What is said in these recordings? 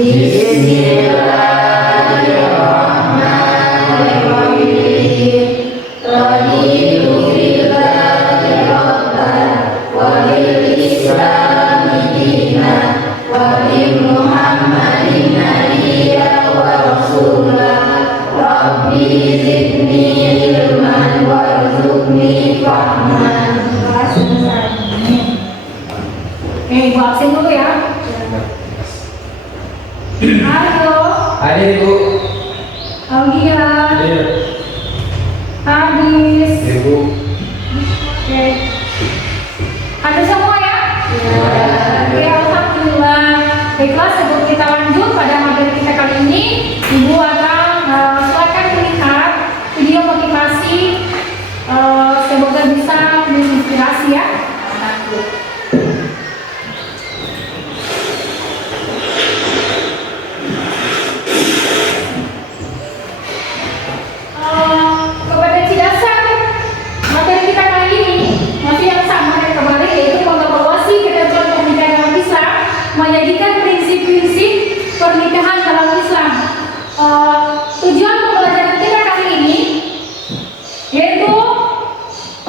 Bismillahirrahmanirrahim. Raditu billahi rabban wa bil islami dinan wa bi Muhammadin nabiyyan wa rasulah. Rabbi zidni ilman warzuqni fahman. Ibu absen dulu ya. Halo. Ada Ibu. Aulia. Iya. Hadis. Ibu. Oke. Ada semua ya? Oke, alhamdulillah. Baiklah, sebelum kita lanjut pada materi kita kali ini, Ibu akan silakan melihat video motivasi. Semoga bisa menginspirasi ya. Kepada Cidasar, materi kita kali ini masih yang sama dari kemarin, yaitu mengevaluasi ketentuan pernikahan dalam Islam, menyajikan prinsip-prinsip pernikahan dalam Islam. Tujuan pembelajaran kita kali ini yaitu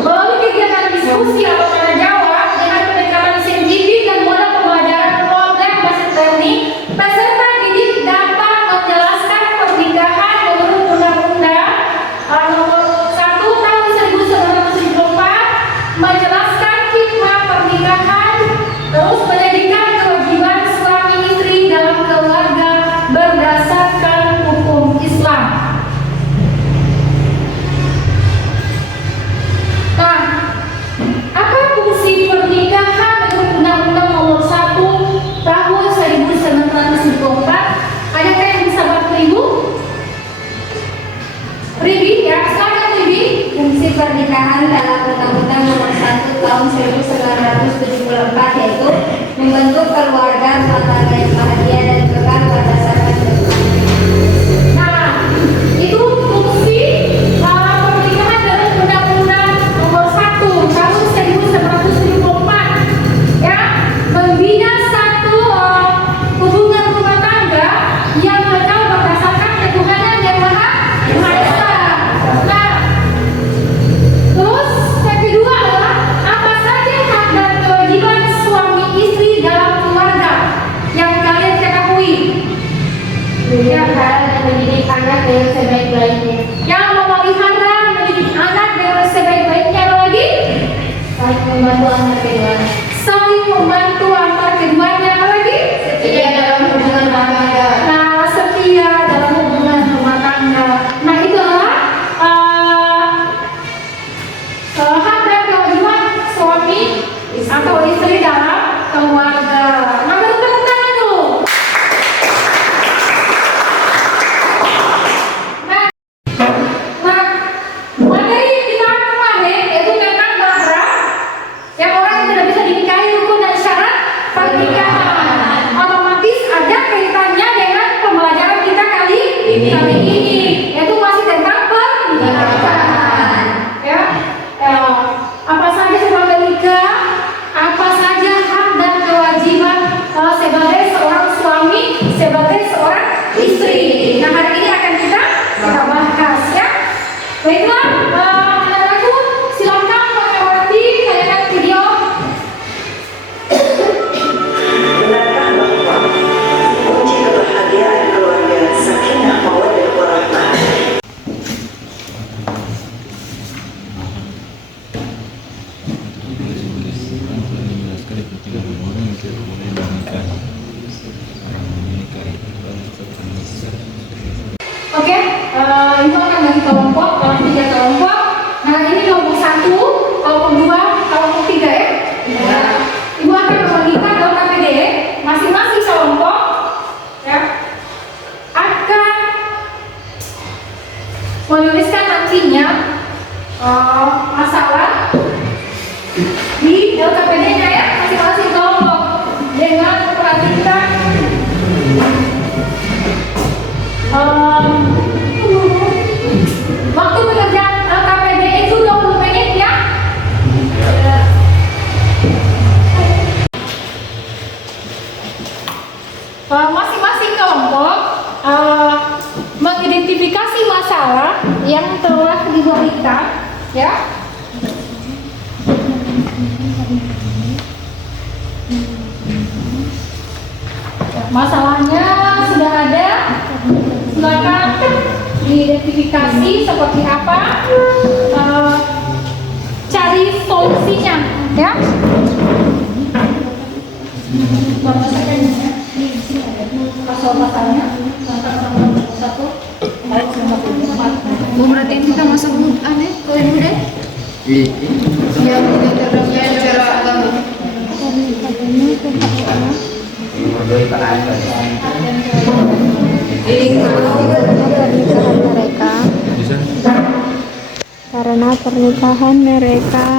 melalui kegiatan diskusi atau tanya jawab dengan pendekatan saintifik dan modal pembelajaran problem bahasa teori, peserta didik dapat menjelaskan pernikahan menurut Undang-Undang Nomor 1 Tahun 1974, menjelaskan hikmah pernikahan, terus menjadikan kewajiban suami istri dalam keluarga berdasarkan hukum Islam. Nah, apa fungsi pernikahan menurut Undang-Undang Nomor 1 Tahun 1974? Adakah yang bisa bantu Ibu? Ribi, ya, silakan Ribi. Fungsi pernikahan dalam Undang-Undang Nomor 1 Tahun 1974 yaitu membentuk keluarga rumah tangga yang bahagia dan kekal berdasarkan ketuhanan. Nah, itu fungsi pernikahan dalam Undang-Undang Nomor 1 Tahun 1974, ya, membina satu hubungan rumah tangga yang kekal berdasarkan ketuhanan yang Maha Esa. Nah, terus yang kedua adalah apa saja hak dan kewajiban suami istri dalam keluarga yang kalian ketahui. Memelihara dan mendidik anak dengan sebaik-baiknya. Yang memelihara mendidik anak dengan sebaik-baiknya lagi, Saling membantu antar keduanya. saling membantu antar keduanya lagi, Setia dalam hubungan rumah tangga. nah setia dalam hubungan rumah tangga. Nah itu adalah hak dan kewajiban suami atau istri dalam keluarga. Nah, tepuk tangan dulu. Nah, materi kita kemarin yaitu tentang mahram yang orang yang tidak bisa dinikahi, rukun dan syarat pernikahan. Otomatis ada kaitannya dengan pembelajaran kita kali ini, yaitu masih tentang pernikahan. Ya, apa saja sebelum menikah, apa saja hak dan kewajiban sebagai seorang suami, sebagai seorang istri. Nah, hari ini akan kita bahas ya. Baiklah, anak-anakku, silakan melewati tayangan video. Benarkah bahwa kunci kebahagiaan keluarga sakinah mawaddah warahmah? Oke, Ibu akan bagi kelompok dalam 3 kelompok. Nah, ini kelompok 1, kelompok 2, kelompok 3 ya. Ibu akan membagikan dalam KPD masing-masing kelompok ya akan menuliskan nantinya masalah di LKPD-nya ya, masing-masing kelompok dengan memperhatikan waktu pekerjaan LKPD itu 20 menit ya. masing-masing kelompok mengidentifikasi masalah yang telah diberikan, ya. Masalahnya sudah ada, silakan diidentifikasi seperti apa, cari solusinya, ya. Masalahnya berarti kita masuk aneh ke ini deh. Ya, kita cara agama. Karena pernikahan mereka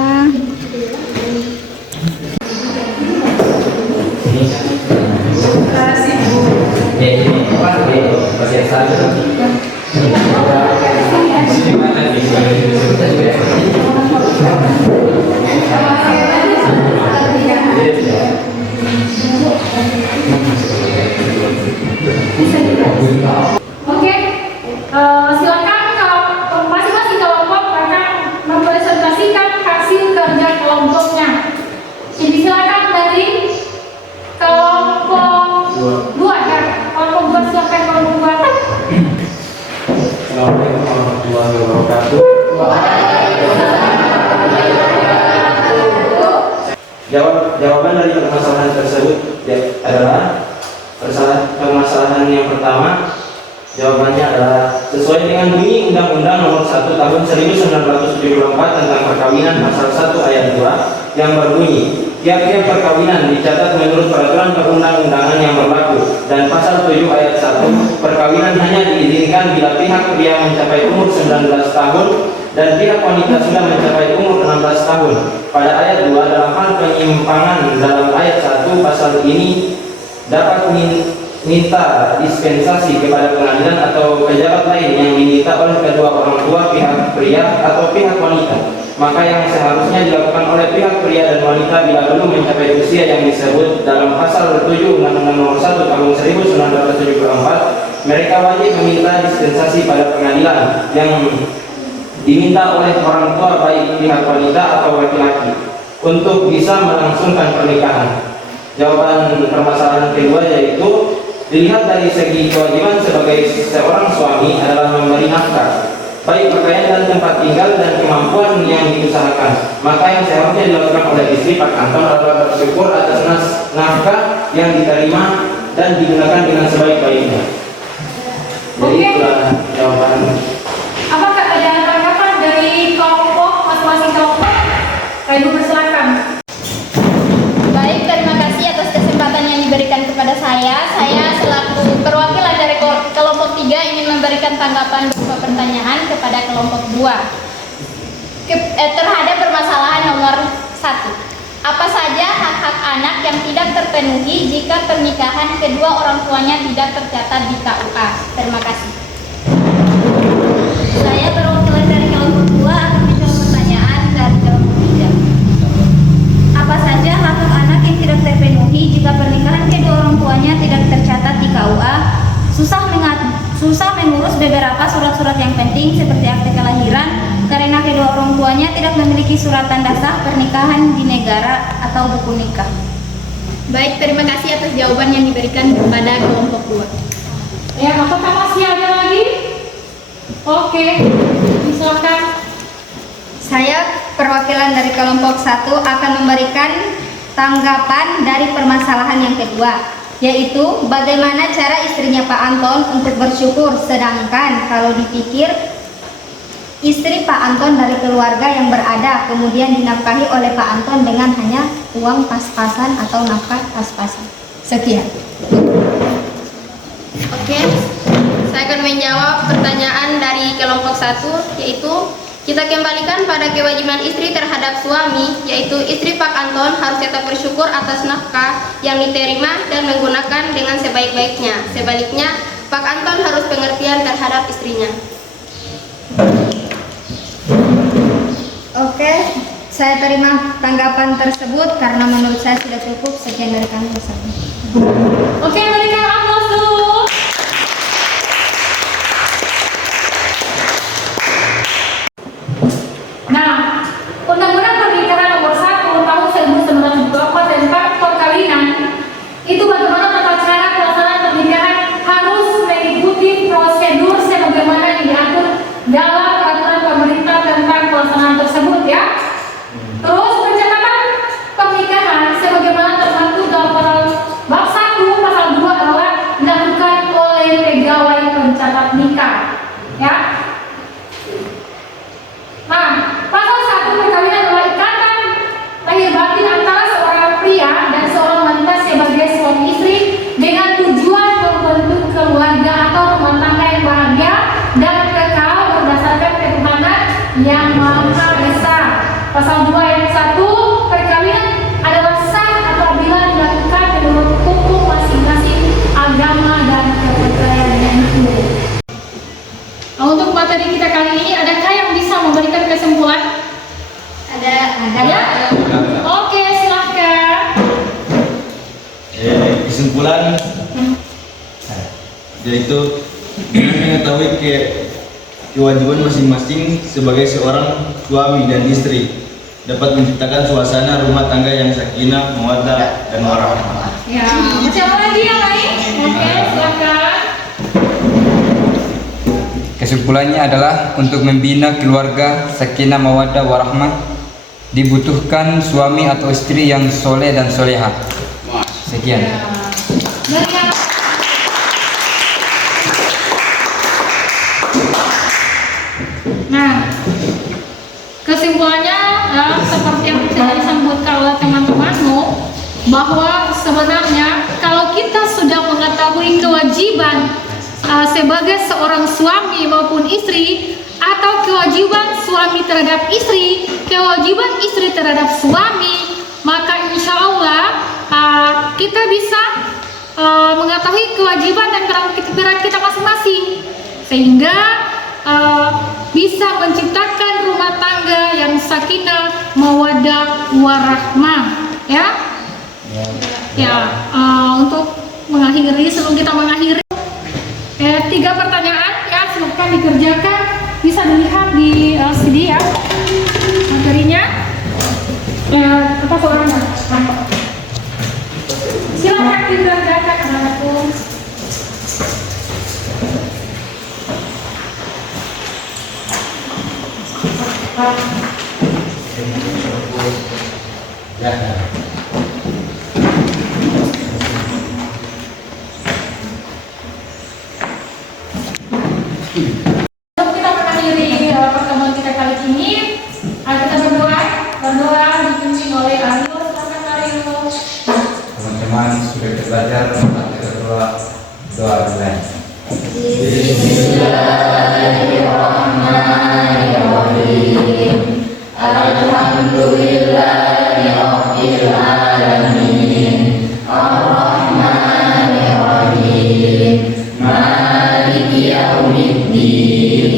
Oke, silakan kalau masing-masing kelompok akan mempresentasikan hasil kerja kelompoknya. Jadi silakan dari kelompok 2 ya. Kelompok 2 silakan kelompok 2. Assalamualaikum warahmatullahi wabarakatuh. Jawaban dari permasalahan tersebut adalah permasalahan yang pertama. Jawabannya adalah sesuai dengan bunyi Undang-Undang Nomor 1 Tahun 1974 tentang Perkawinan Pasal 1 Ayat 2 yang berbunyi, tiap-tiap perkawinan dicatat menurut peraturan perundang-undangan yang berlaku, dan Pasal 7 Ayat 1, perkawinan hanya diizinkan bila pihak pria mencapai umur 19 tahun dan pihak wanita sudah mencapai umur 16 tahun. Pada ayat 2, dalam hal penyimpangan dalam ayat 1 pasal ini dapat minta dispensasi kepada pengadilan atau pejabat lain yang diminta oleh kedua orang tua pihak pria atau pihak wanita. Maka yang seharusnya dilakukan oleh pihak pria dan wanita bila belum mencapai usia yang disebut dalam pasal 7 Undang-Undang Nomor 1 Tahun 1974, mereka wajib meminta dispensasi pada pengadilan yang diminta oleh orang tua baik pihak wanita atau laki-laki untuk bisa melangsungkan pernikahan. Jawaban permasalahan kedua yaitu dilihat dari segi kewajiban sebagai seorang suami adalah memberi nafkah, baik pakaian dan tempat tinggal dan kemampuan yang diusahakan. Maka yang seharusnya dilakukan oleh istri Pak Anton adalah bersyukur atas nafkah yang diterima dan digunakan dengan sebaik-baiknya. Jadi itulah jawaban. Apakah ada tanggapan dari kelompok masing-masing kelompok? Ibu persilakan. Baik, terima kasih atas kesempatan yang diberikan kepada saya. Saya selaku perwakilan dari kelompok 3 ingin memberikan tanggapan berupa pertanyaan kepada kelompok 2 terhadap permasalahan nomor 1. Apa saja hak-hak anak yang tidak terpenuhi jika pernikahan kedua orang tuanya tidak tercatat di KUA? Terima kasih. Saya perwakilan dari kelompok 2 akan menjawab pertanyaan dari kelompok 3. Apa saja hak-hak anak yang tidak terpenuhi jika pernikahan kedua orang tuanya tidak tercatat di KUA? Susah mengurus beberapa surat-surat yang penting seperti akte kelahiran karena kedua orang tuanya tidak memiliki surat tanda sah pernikahan di negara atau buku nikah. Baik, terima kasih atas jawaban yang diberikan kepada kelompok 2. Ya, apakah masih ada lagi? Oke, silakan. Saya perwakilan dari kelompok 1 akan memberikan tanggapan dari permasalahan yang kedua, yaitu bagaimana cara istrinya Pak Anton untuk bersyukur, sedangkan kalau dipikir istri Pak Anton dari keluarga yang berada kemudian dinafkahi oleh Pak Anton dengan hanya uang pas-pasan atau nafkah pas-pasan. Sekian. Oke, saya akan menjawab pertanyaan dari kelompok 1, yaitu kita kembalikan pada kewajiban istri terhadap suami, yaitu istri Pak Anton harus tetap bersyukur atas nafkah yang diterima dan menggunakan dengan sebaik-baiknya. Sebaliknya, Pak Anton harus pengertian terhadap istrinya. Oke, saya terima tanggapan tersebut karena menurut saya sudah cukup. Sekian dari kami. Oke, berikan kesimpulan yaitu dengan mengetahui kewajiban masing-masing sebagai seorang suami dan istri dapat menciptakan suasana rumah tangga yang sakinah, mawaddah, dan warahmah. Ya, siapa lagi yang lain? Oke, silakan. Kesimpulannya adalah untuk membina keluarga sakinah mawaddah warahmah dibutuhkan suami atau istri yang soleh dan soleha. Sekian. Nah, kesimpulannya seperti yang sudah disebutkan oleh teman-temanmu, bahwa sebenarnya kalau kita sudah mengetahui kewajiban sebagai seorang suami maupun istri, atau kewajiban suami terhadap istri, kewajiban istri terhadap suami, maka insya Allah kita bisa mengetahui kewajiban dan peran kita masing-masing, sehingga bisa menciptakan rumah tangga yang sakinah, mawaddah, warahmah. Untuk mengakhiri, sebelum kita mengakhiri, 3 pertanyaan ya, silakan dikerjakan, bisa dilihat di CD ya materinya. Apa suaranya? Silakan dikerjakan anak-anakku. Sebelum kita mengakhiri pertemuan kita kali ini, kita berdoa dipimpin oleh Aryo. Silakan Aryo. Teman-teman sudah belajar kita berdoa dulu. Bismillahirrahmanirrahim. Alhamdulillahirabbil alamin. Arrahmanirrahim. Maliki yaumiddin.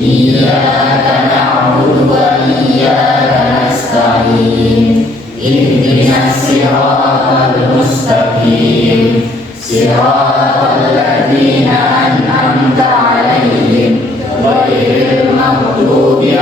Iyyaka na'budu wa iyyaka nasta'in. Ihdinas siratal mustaqim. Siratal ladzina an'amta 'alaihim ghairil maghdubi